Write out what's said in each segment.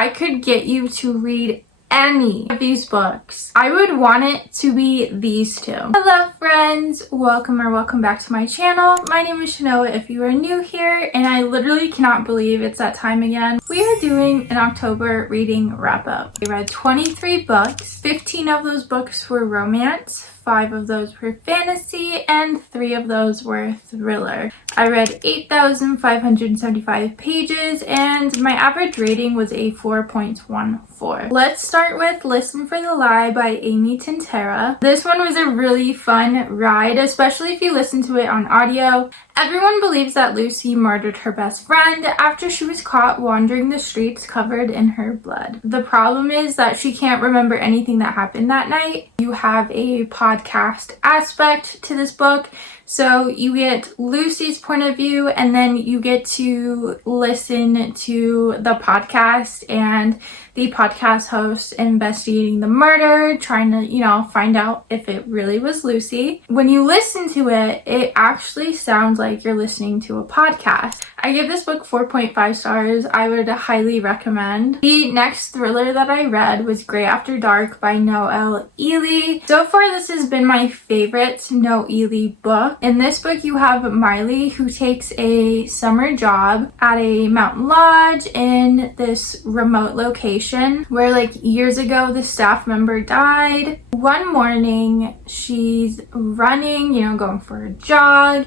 I could get you to read any of these books, I would want it to be these two. Hello friends, welcome back to my channel. My name is ℙ𝕝𝕒 if you are new here, and I literally cannot believe it's that time again. We are doing an October reading wrap up. I read 23 books. 15 of those books were romance, 5 of those were fantasy, and 3 of those were thriller. I read 8,575 pages, and my average rating was a 4.14. Let's start with Listen for the Lie by Amy Tintera. This one was a really fun ride, especially if you listen to it on audio. Everyone believes that Lucy murdered her best friend after she was caught wandering the streets covered in her blood. The problem is that she can't remember anything that happened that night. You have a podcast aspect to this book, so you get Lucy's point of view, and then you get to listen to the podcast and the podcast host investigating the murder, trying to, find out if it really was Lucy. When you listen to it, it actually sounds like you're listening to a podcast. I give this book 4.5 stars. I would highly recommend. The next thriller that I read was Grey After Dark by ℙ𝕝𝕒𝕤. So far, this has been my favorite ℙ𝕝𝕒𝕤 book. In this book, you have Miley, who takes a summer job at a mountain lodge in this remote location where years ago the staff member died. One morning she's running, going for a jog,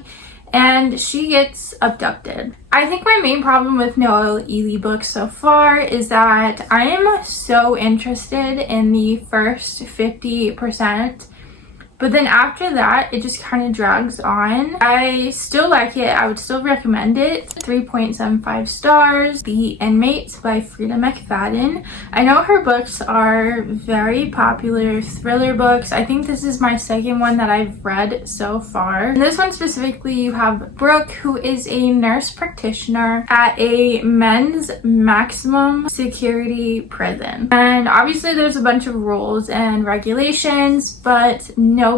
and she gets abducted. I think my main problem with ℙ𝕝𝕒𝕤 books so far is that I am so interested in the first 50%, but then after that, it just kind of drags on. I still like it. I would still recommend it. 3.75 stars. The Inmates by Freida McFadden. I know her books are very popular thriller books. I think this is my second one that I've read so far. In this one specifically, you have Brooke, who is a nurse practitioner at a men's maximum security prison. And obviously there's a bunch of rules and regulations, but nobody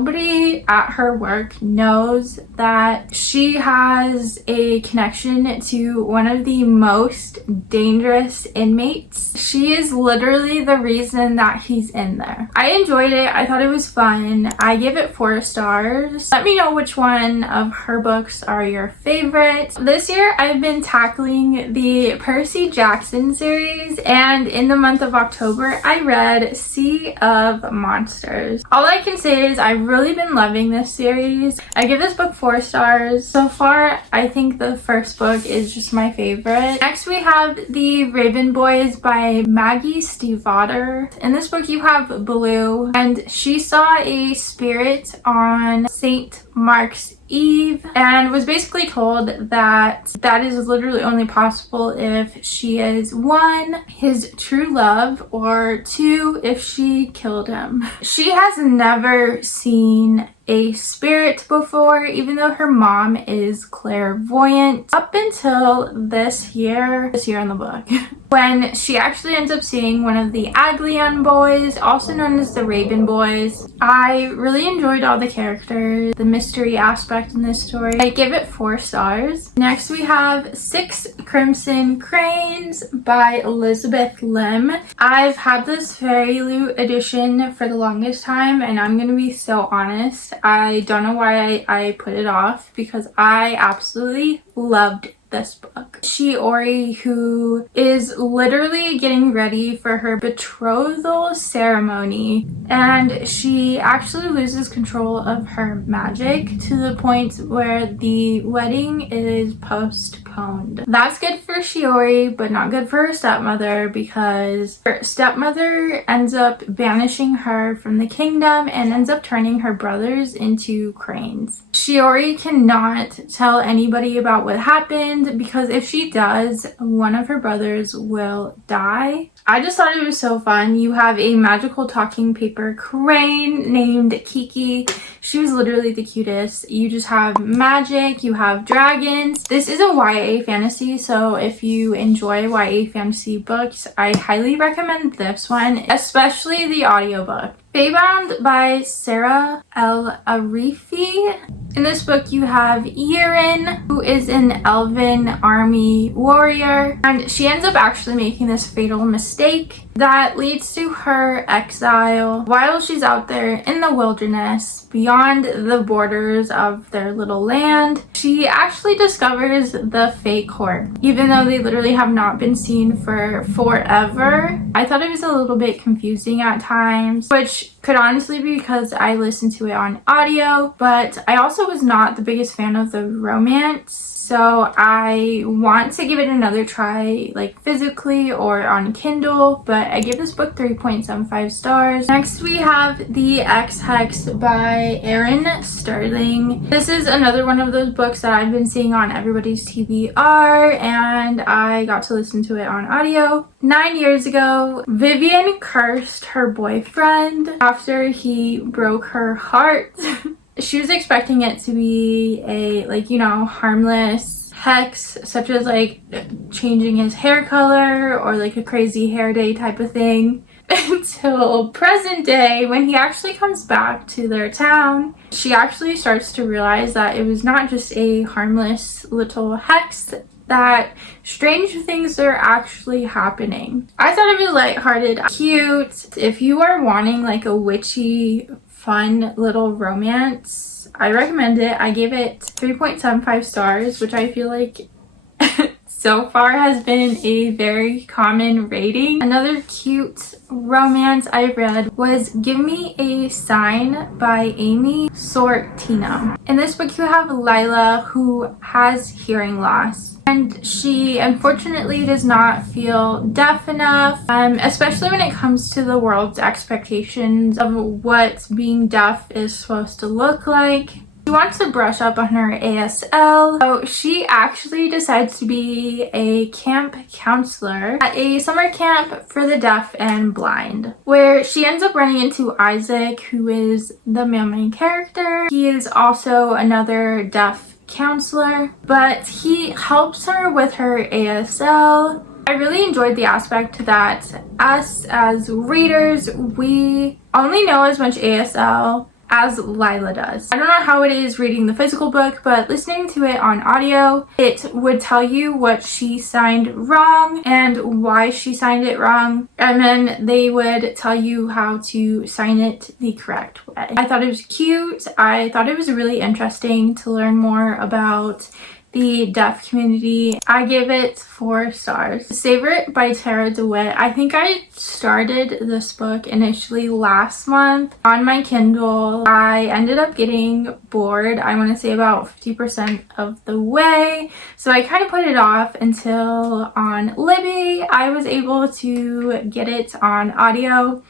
at her work knows that she has a connection to one of the most dangerous inmates. She is literally the reason that he's in there. I enjoyed it. I thought it was fun. I give it 4 stars. Let me know which one of her books are your favorite. This year I've been tackling the Percy Jackson series, and in the month of October I read Sea of Monsters. All I can say is I've really been loving this series. I give this book 4 stars. So far, I think the first book is just my favorite. Next, we have The Raven Boys by Maggie Stiefvater. In this book, you have Blue, and she saw a spirit on St. Mark's Eve and was basically told that that is literally only possible if she is 1, his true love, or 2, if she killed him. She has never seen a spirit before, even though her mom is clairvoyant, up until this year in the book, when she actually ends up seeing one of the ℚ𝕝𝕤 boys, also known as the Raven Boys. I really enjoyed all the characters, the mystery aspect in this story. I give it 4 stars. Next, we have 6 Crimson Cranes by Elizabeth Lim. I've had this Fairy Loot edition for the longest time, and I'm gonna be so honest, I don't know why I put it off, because I absolutely loved this book. Shiori, who is literally getting ready for her betrothal ceremony, and she actually loses control of her magic to the point where the wedding is postponed. That's good for Shiori, but not good for her stepmother, because her stepmother ends up banishing her from the kingdom and ends up turning her brothers into cranes. Shiori cannot tell anybody about what happened, because if she does, one of her brothers will die. I just thought it was so fun. You have a magical talking paper crane named Kiki. She was literally the cutest. You just have magic, you have dragons. This is a YA fantasy, so if you enjoy YA fantasy books, I highly recommend this one, especially the audiobook, Faebound by Sarah El-Arifi. In this book, you have Yirin, who is an elven army warrior, and she ends up actually making this fatal mistake that leads to her exile while she's out there in the wilderness beyond the borders of their little land. She actually discovers the fake court, even though they literally have not been seen for forever. I thought it was a little bit confusing at times, which could honestly be because I listened to it on audio, but I also was not the biggest fan of the romance. So I want to give it another try, like physically or on Kindle, but I give this book 3.75 stars. Next we have The ℚ𝕁𝕗 by Erin Sterling. This is another one of those books that I've been seeing on everybody's TBR, and I got to listen to it on audio. 9 years ago, Vivian cursed her boyfriend after he broke her heart. She was expecting it to be a, like, you know, harmless hex, such as like changing his hair color or like a crazy hair day type of thing, until present day when he actually comes back to their town. She actually starts to realize that it was not just a harmless little hex, that strange things are actually happening. I thought it was lighthearted, cute. If you are wanting like a witchy, fun little romance, I recommend it. I gave it 3.75 stars, which I feel like so far has been a very common rating. Another cute romance I read was Give Me a Sign by Amy Sortino. In this book, you have Lila, who has hearing loss, and she unfortunately does not feel deaf enough, especially when it comes to the world's expectations of what being deaf is supposed to look like. She wants to brush up on her ASL, so she actually decides to be a camp counselor at a summer camp for the deaf and blind, where she ends up running into Isaac, who is the main character. He is also another deaf counselor, but he helps her with her ASL. I really enjoyed the aspect that us as readers, we only know as much ASL as Lila does. I don't know how it is reading the physical book, but listening to it on audio, it would tell you what she signed wrong and why she signed it wrong, and then they would tell you how to sign it the correct way. I thought it was cute. I thought it was really interesting to learn more about the deaf community. I gave it 4 stars. Savor It by Tara DeWitt. I think I started this book initially last month on my Kindle. I ended up getting bored, I want to say about 50% of the way, so I kind of put it off until on Libby I was able to get it on audio,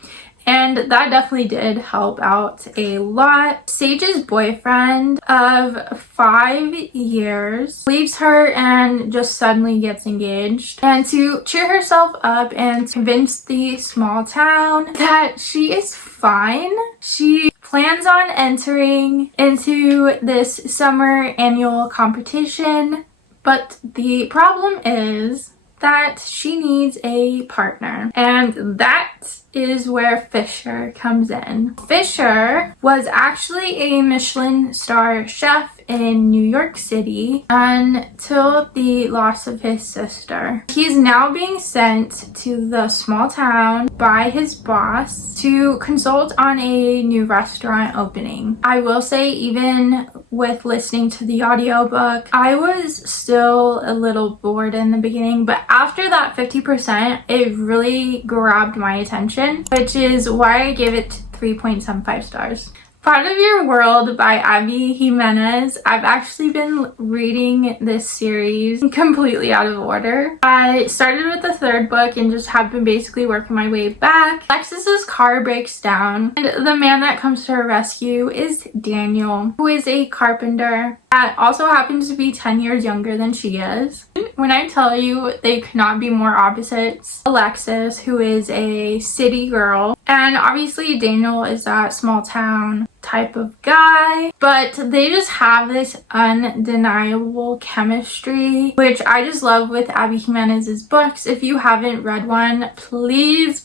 and that definitely did help out a lot. Sage's boyfriend of 5 years leaves her and just suddenly gets engaged. And to cheer herself up and convince the small town that she is fine, she plans on entering into this summer annual competition. But the problem is that she needs a partner, and that is where Fisher comes in. Fisher was actually a Michelin star chef in New York City until the loss of his sister. He's now being sent to the small town by his boss to consult on a new restaurant opening. I will say, even with listening to the audiobook, I was still a little bored in the beginning, but after that 50%, it really grabbed my attention, which is why I gave it 3.75 stars. Part of Your World by Abby Jimenez. I've actually been reading this series completely out of order. I started with the 3rd book and just have been basically working my way back. Alexis's car breaks down, and the man that comes to her rescue is Daniel, who is a carpenter that also happens to be 10 years younger than she is. When I tell you they could not be more opposites, Alexis, who is a city girl, and obviously Daniel is that small town type of guy, but they just have this undeniable chemistry, which I just love with Abby Jimenez's books. If you haven't read one, please,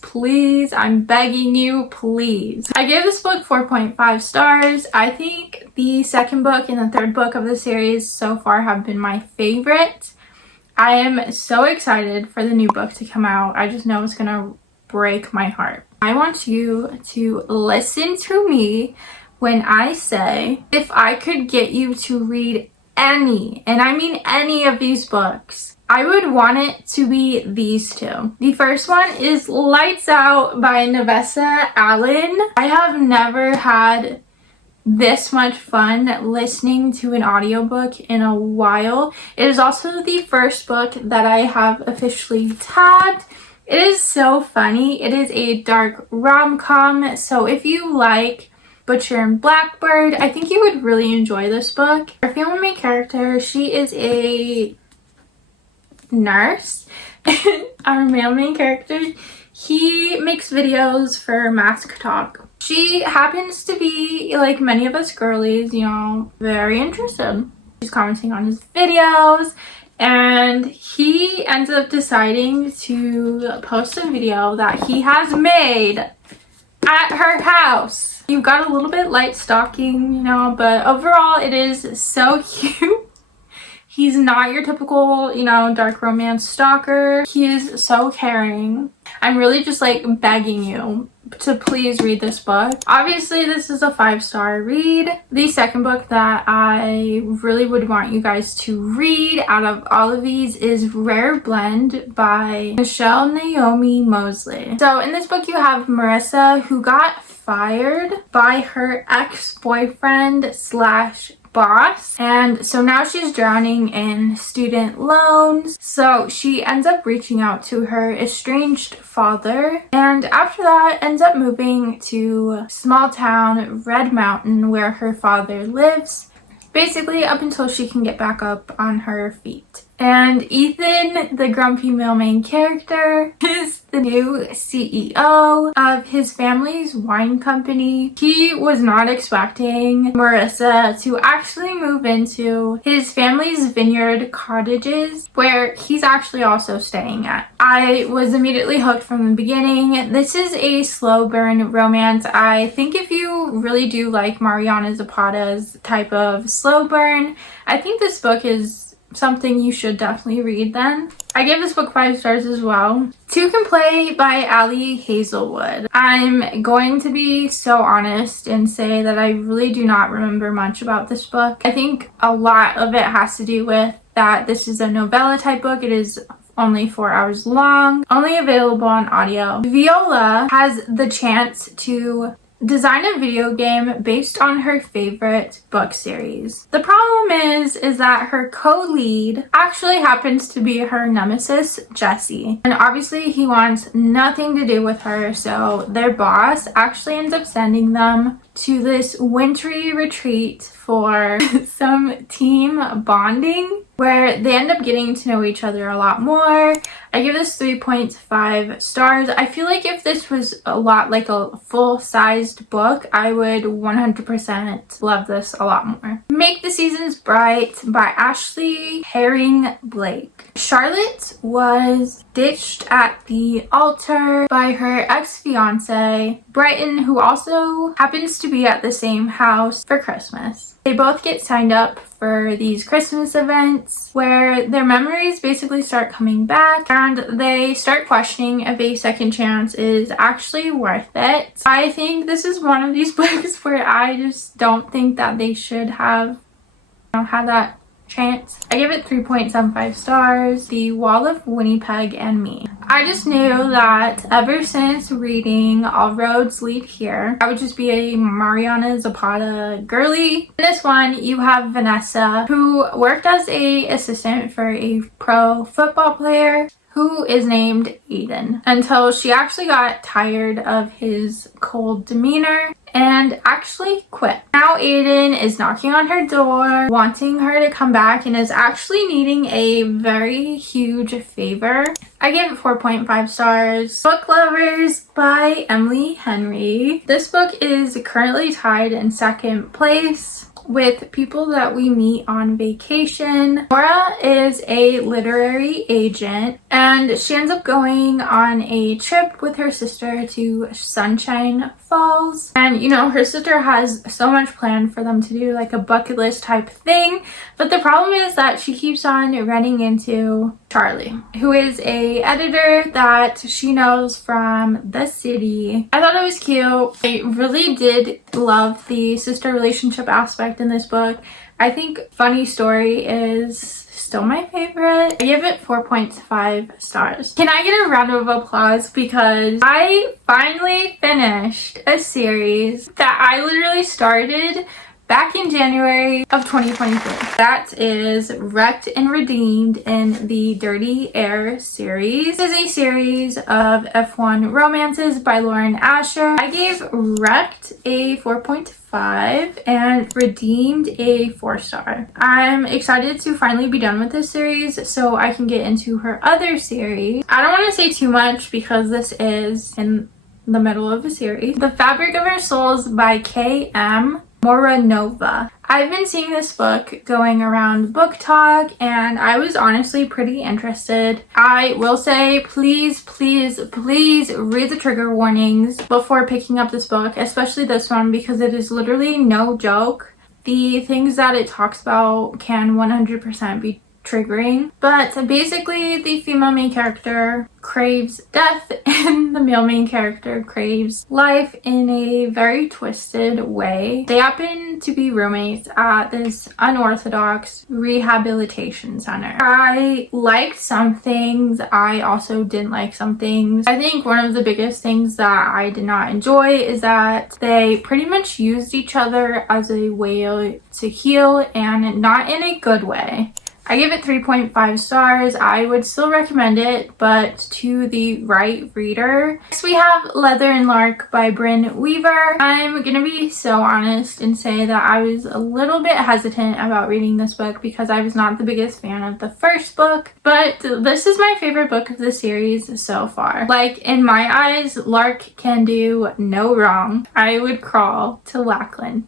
I'm begging you, please. I gave this book 4.5 stars. I think the second book and the third book of the series so far have been my favorite. I am so excited for the new book to come out. I just know it's gonna break my heart. I want you to listen to me when I say, if I could get you to read any, and I mean any of these books, I would want it to be these two. The first one is Lights Out by ℚ𝕚𝕚𝕚. I have never had this much fun listening to an audiobook in a while. It is also the first book that I have officially tagged. It is so funny. It is a dark rom-com, so if you like Butcher and Blackbird, I think you would really enjoy this book. Our female main character, she is a nurse, and our male main character, he makes videos for Mask Talk. She happens to be, like many of us girlies, you know, very interested. She's commenting on his videos, and he ends up deciding to post a video that he has made at her house. You've got a little bit light stalking, you know, but overall it is so cute. He's not your typical, you know, dark romance stalker. He is so caring. I'm really just like begging you to please read this book. Obviously, this is a 5-star read. The second book that I really would want you guys to read out of all of these is Rare Blend by Michelle Naomi Mosley. So in this book, you have Marissa, who got fired by her ex-boyfriend slash boss, and so now she's drowning in student loans. So she ends up reaching out to her estranged father, and after that ends up moving to small town Red Mountain where her father lives, basically up until she can get back up on her feet. And Ethan, the grumpy male main character, is the new CEO of his family's wine company. He was not expecting Marissa to actually move into his family's vineyard cottages, where he's actually also staying at. I was immediately hooked from the beginning. This is a slow burn romance. I think if you really do like Mariana Zapata's type of slow burn, I think this book is something you should definitely read then. I gave this book 5 stars as well. Two Can Play by Ali Hazelwood. I'm going to be so honest and say that I really do not remember much about this book. I think a lot of it has to do with that this is a novella type book. It is only 4 hours long, only available on audio. Viola has the chance to design a video game based on her favorite book series. The problem is that her co-lead actually happens to be her nemesis, Jesse. And obviously he wants nothing to do with her, so their boss actually ends up sending them to this wintry retreat for some team bonding, where they end up getting to know each other a lot more. I give this 3.5 stars. I feel like if this was a lot like a full-sized book, I would 100% love this a lot more. Make the Seasons Bright by Ashley Herring Blake. Charlotte was ditched at the altar by her ex-fiance, Brighton, who also happens to be at the same house for Christmas. They both get signed up for these Christmas events where their memories basically start coming back, and they start questioning if a second chance is actually worth it. I think this is one of these books where I just don't think that they should have, had that chance. I give it 3.75 stars. The Wall of Winnipeg and Me. I just knew that ever since reading All Roads Lead Here, I would just be a Mariana Zapata girly. In this one, you have Vanessa, who worked as a assistant for a pro football player who is named Aiden, until she actually got tired of his cold demeanor and actually quit. Now Aiden is knocking on her door, wanting her to come back, and is actually needing a very huge favor. I gave it 4.5 stars. Book Lovers by Emily Henry. This book is currently tied in second place with People That We Meet on Vacation. Nora is a literary agent, and she ends up going on a trip with her sister to Sunshine Falls. And you know, her sister has so much planned for them to do, like a bucket list type thing, but the problem is that she keeps on running into Charlie, who is a editor that she knows from the city. I thought it was cute. I really did love the sister relationship aspect in this book. I think Funny Story is still my favorite. I give it 4.5 stars. Can I get a round of applause because I finally finished a series that I literally started back in January of 2023. That is Wrecked and Redeemed in the ℓ𝕉𝕉 series. This is a series of F1 romances by Lauren Asher. I gave Wrecked a 4.5 and Redeemed a 4-star. I'm excited to finally be done with this series so I can get into her other series. I don't want to say too much because this is in the middle of a series. The Fabric of Our Souls by 𝕷𝕝𝕦𝕓. I've been seeing this book going around Book Talk, and I was honestly pretty interested. I will say, please read the trigger warnings before picking up this book, especially this one, because it is literally no joke. The things that it talks about can 100% be triggering, but basically the female main character craves death and the male main character craves life in a very twisted way. They happen to be roommates at this unorthodox rehabilitation center. I liked some things, I also didn't like some things. I think one of the biggest things that I did not enjoy is that they pretty much used each other as a way to heal, and not in a good way. I give it 3.5 stars. I would still recommend it, but to the right reader. Next we have Leather and Lark by Brynne Weaver. I'm gonna be so honest and say that I was a little bit hesitant about reading this book because I was not the biggest fan of the first book, but this is my favorite book of the series so far. Like, in my eyes, Lark can do no wrong. I would crawl to Lachlan.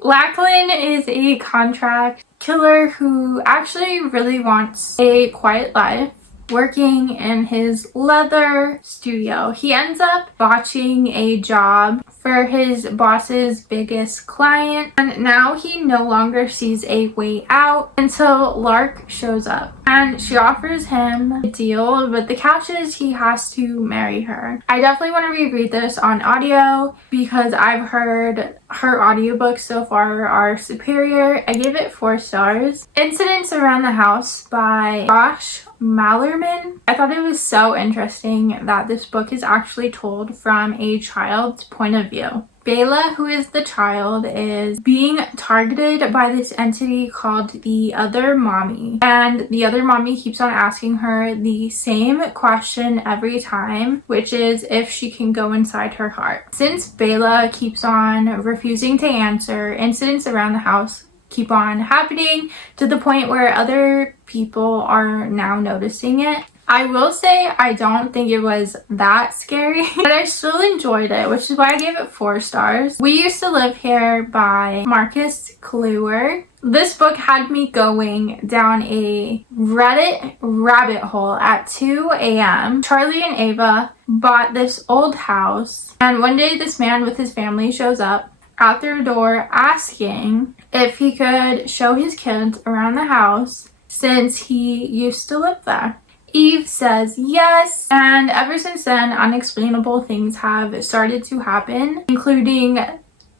Lachlan is a contract killer who actually really wants a quiet life working in his leather studio. He ends up botching a job for his boss's biggest client, and now he no longer sees a way out until Lark shows up, and she offers him a deal, but the catch is he has to marry her. I definitely want to reread this on audio because I've heard her audiobooks so far are superior. I give it 4 stars. Incidents Around the House by Josh Malerman. I thought it was so interesting that this book is actually told from a child's point of view. Bella, who is the child, is being targeted by this entity called the Other Mommy. And the Other Mommy keeps on asking her the same question every time, which is if she can go inside her heart. Since Bella keeps on refusing to answer, incidents around the house keep on happening to the point where other people are now noticing it. I will say I don't think it was that scary, but I still enjoyed it, which is why I gave it 4 stars. We Used to Live Here by Marcus Kluwer. This book had me going down a Reddit rabbit hole at 2 a.m. Charlie and Ava bought this old house, and one day this man with his family shows up at their door asking if he could show his kids around the house since he used to live there. Eve says yes, and ever since then, unexplainable things have started to happen, including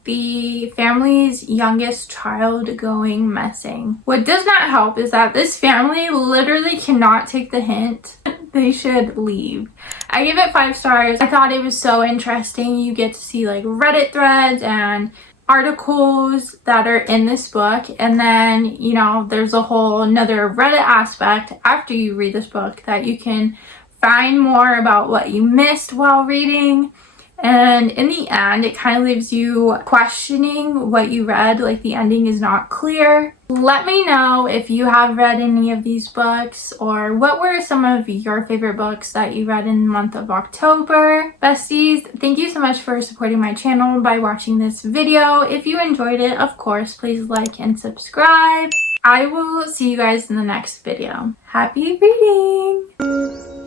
the family's youngest child going missing. What does not help is that this family literally cannot take the hint. They should leave. I give it 5 stars. I thought it was so interesting. You get to see like Reddit threads and articles that are in this book, and then, you know, there's a whole another Reddit aspect after you read this book that you can find more about what you missed while reading. And in the end, it kind of leaves you questioning what you read, like the ending is not clear. Let me know if you have read any of these books, or what were some of your favorite books that you read in the month of October. Besties, thank you so much for supporting my channel by watching this video. If you enjoyed it, of course, please like and subscribe. I will see you guys in the next video. Happy reading!